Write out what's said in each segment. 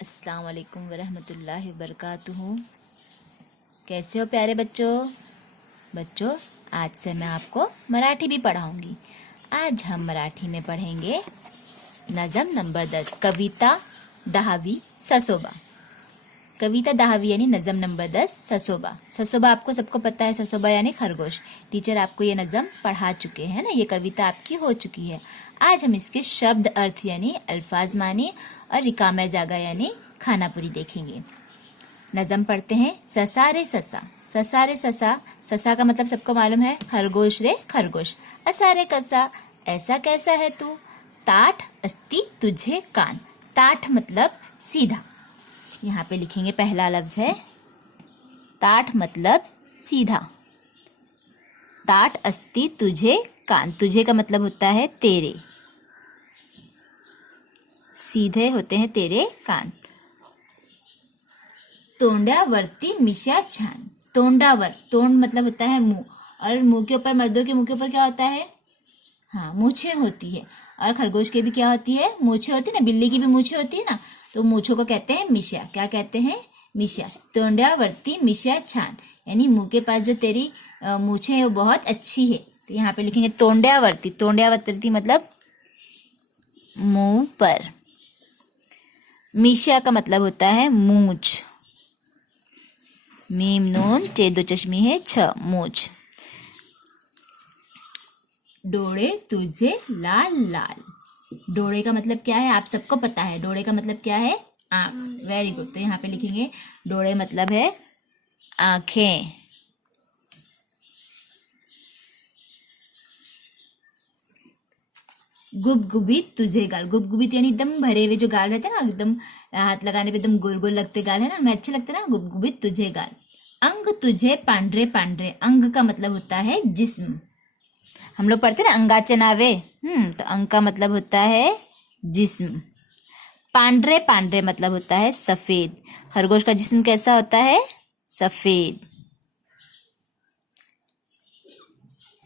अस्सलाम वालेकुम वरहमतुल्लाहि वबरकातुहू। कैसे हो प्यारे बच्चों, आज से मैं आपको मराठी भी पढ़ाऊंगी। आज हम मराठी में पढ़ेंगे नज़म नंबर 10, कविता 10वीं ससोबा। कविता 10वीं यानी नज़म नंबर 10 ससोबा। ससोबा आपको सबको पता है, ससोबा यानी खरगोश। टीचर आपको ये नज़म पढ़ा चुके हैं ना, ये कविता आपकी हो चुकी है। आज हम इसके शब्द अर्थ यानी अल्फाज मानी और रिकामा जागा यानी खानापुरी देखेंगे। नज़म पढ़ते हैं। ससा रे ससा, ससा रे ससा। ससा का मतलब सबको मालूम है, खरगोश रे खरगोश। असा रे कसा, ऐसा कैसा है तू। ताठ अस्ति तुझे कान, ताठ मतलब सीधा। यहाँ पे लिखेंगे, पहला लफ्ज है ताठ मतलब सीधा। ताठ अस्ति तुझे कान, तुझे का मतलब होता है तेरे, सीधे होते हैं तेरे कान। तोंड्यावरती मिशा छान, तोंडावर, तोंड मतलब होता है मुंह, और मुंह के ऊपर, मर्दों के मुंह के ऊपर क्या होता है, हाँ मूछें होती है। और खरगोश के भी क्या होती है, मूछें होती है ना, बिल्ली की भी मूछें होती है ना, तो मूछों को कहते हैं मिशा। क्या कहते हैं, मिशा। तोंड्यावरती मिशा छान यानी मुंह के पास जो तेरी मूछें है वो बहुत अच्छी है। तो यहाँ पे लिखेंगे तोंड्यावरती, तोंड्यावरती मतलब मुंह पर। मिशा का मतलब होता है मूछ, मीम नून टे दो चश्मी है छ, मूछ। डोळे तुझे लाल लाल, डोळे का मतलब क्या है, आप सबको पता है, डोळे का मतलब क्या है, आंख। Very good. तो यहाँ पे लिखेंगे डोळे मतलब है आंखें। गुबगुबित तुझे गाल, गुबगुबित यानी एकदम भरे हुए जो गाल रहते हैं ना, एकदम हाथ लगाने पे एकदम गोल गोल लगते गाल है ना, हमें अच्छे लगते हैं ना, गुबगुबित तुझे गाल। अंग तुझे पांढरे पांढरे, अंग का मतलब होता है जिस्म। हम लोग पढ़ते ना अंगाचे नावे, तो अंग का मतलब होता है जिस्म। पांढरे पांढरे मतलब होता है सफेद। खरगोश का जिस्म कैसा होता है, सफेद।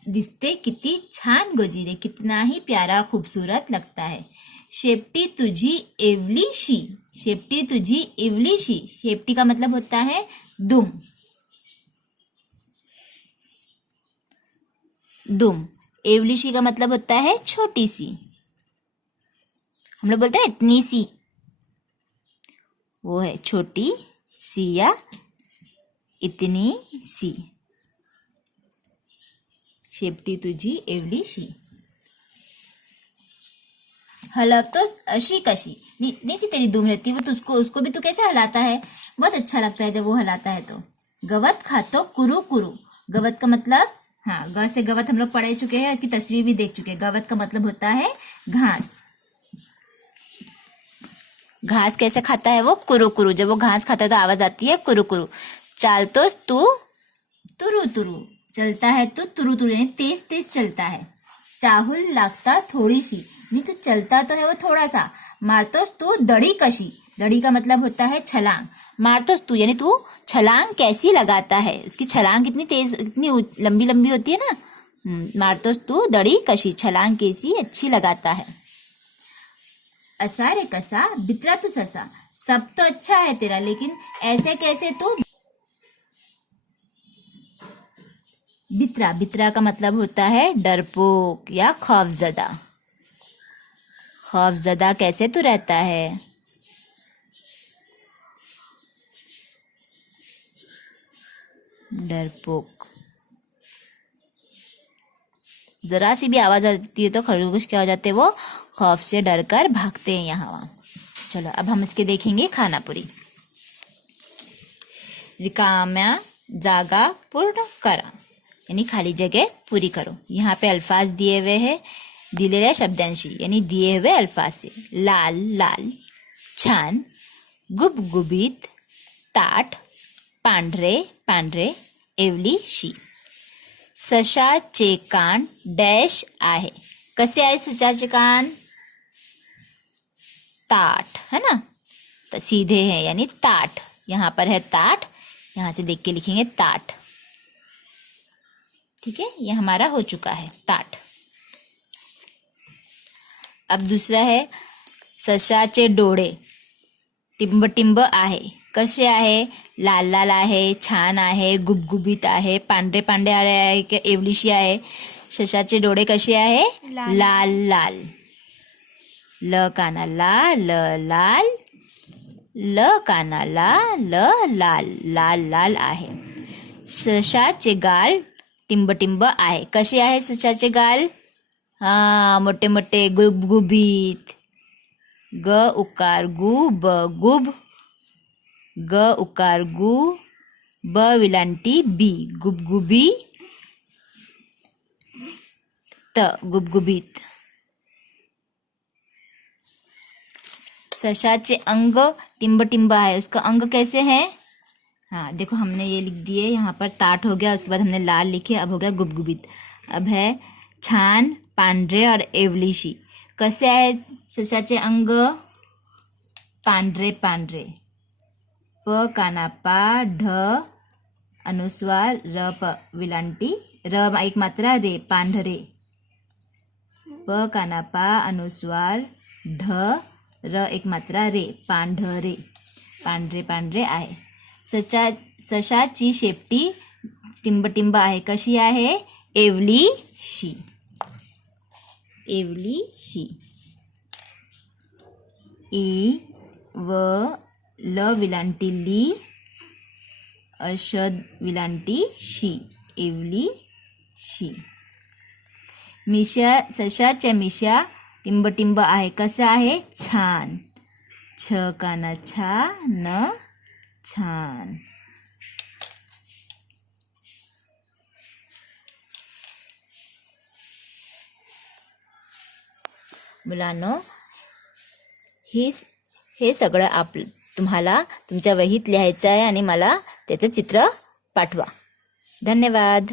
दिसते किती छान गोजिरे, कितना ही प्यारा खूबसूरत लगता है। शेपटी तुझी एवलीशी, शेपटी तुझी एवलीशी, शेपटी का मतलब होता है दुम, दुम। एवलीशी का मतलब होता है छोटी सी, हम लोग बोलते हैं इतनी सी, वो है छोटी सी या इतनी सी। शेपटी तुझी एवलीशी। हलवतोस अशी कशी, नहीं सी तेरी दुम रहती है, वो तो उसको भी तो कैसे हलाता है, बहुत अच्छा लगता है जब वो हलाता है तो। गवत खातो कुरु कुरु, गवत का मतलब, हाँ ग से गवत हम लोग पढ़ चुके हैं, इसकी तस्वीर भी देख चुके हैं। गवत का मतलब होता है घास। घास कैसे खाता है वो, कुरु कुरु, जब वो घास खाता है तो आवाज आती है कुरु कुरु। चालतोस तू तुरु तुरु, चलता है तो तुरु तुरु यानी तेज तेज चलता है। चाहुल लागता थोड़ी सी, नहीं तो चलता तो है वो थोड़ा सा। मारतोस तू दड़ी कशी, दड़ी का मतलब होता है छलांग। मारतोस तू यानी तू छलांग कैसी लगाता है, उसकी छलांग कितनी तेज, कितनी लंबी लंबी होती है ना। मारतोस तू दड़ी कशी, छलांग कैसी अच्छी लगाता है। असा रे कसा बितरा तू ससा, सब तो अच्छा है तेरा लेकिन ऐसे कैसे तू बितरा। बितरा का मतलब होता है डरपोक या खौफजदा। खौफजदा कैसे तू रहता है, डरपोक। जरा सी भी आवाज आती है तो खरगोश क्या हो जाते हैं, वो खौफ से डर कर भागते हैं यहाँ वहां। चलो अब हम इसके देखेंगे खानापुरी। रिकाम्या जागा पूर्ण करा यानी खाली जगह पूरी करो। यहाँ पे अल्फाज दिए हुए हैं, दिलेल्या शब्दांशी यानी दिए हुए अल्फाज से। लाल लाल, छान, गुबगुबीत, ताठ, पांढरे पांढरे, एवलीशी। सशाचे कान डॅश आहे, कसे आहे सशाचे कान, ताठ है ना, तो सीधे हैं यानी ताठ। यहाँ पर है ताठ, यहाँ से देख के लिखेंगे ताठ। ठीक है, ये हमारा हो चुका है ताठ। अब दूसरा है सशाचे डोळे, टिंब टिंब आहे. कसे आहे? लाल लाल आहे, छान आहे, गुबगुबीत आहे, पांढरे पांढरे आहे की एवढीशी आहे. सशाचे डोळे कसे आहे? लाल लाल. ल काना ला, ल लाल, ल काना ला, ल लाल, लाल लाल आहे. सशाचे गाल टिंब टिंब आहे. कसे आहे सशाचे गाल? मोठे मोठे, गुबगुबीत. ग उकार गु ब गुब, ग उकार गु ब विलांटी बी, गुबगुबी त, गुबगुबीत. सशाचे अंग टिंब टिंब है. उसका अंग कैसे है? हाँ देखो, हमने ये लिख दिए, यहाँ पर ताट हो गया, उसके बाद हमने लाल लिखे, अब हो गया गुबगुबीत. अब है छान, पांढरे और एवलीशी. कसे आहे सशाचे अंग? पांढरे पांढरे. प काना पा, ढ अनुस्वार, र प विलांटी, र एक मात्रा रे, पांढरे. प काना पा अनुस्वार, ढ र एक मात्रा रे, पांढरे. पांढरे पांढरे आहे. सशाची शेपटी टिंब टिंब आहे. कशी आहे? एवलीशी. एवलीशी. ई व ल विलांटी ली, अशद विलांटी शी, एवलीशी. मिशा, सशाच्या मिशा टिंब टिंब आहे. कसं आहे? छान. छ काना छा, न छान. मुलांनो, हे सगळं तुम्हाला तुमच्या वहीत लिहायचं आहे आणि मला त्याचं चित्र पाठवा. धन्यवाद.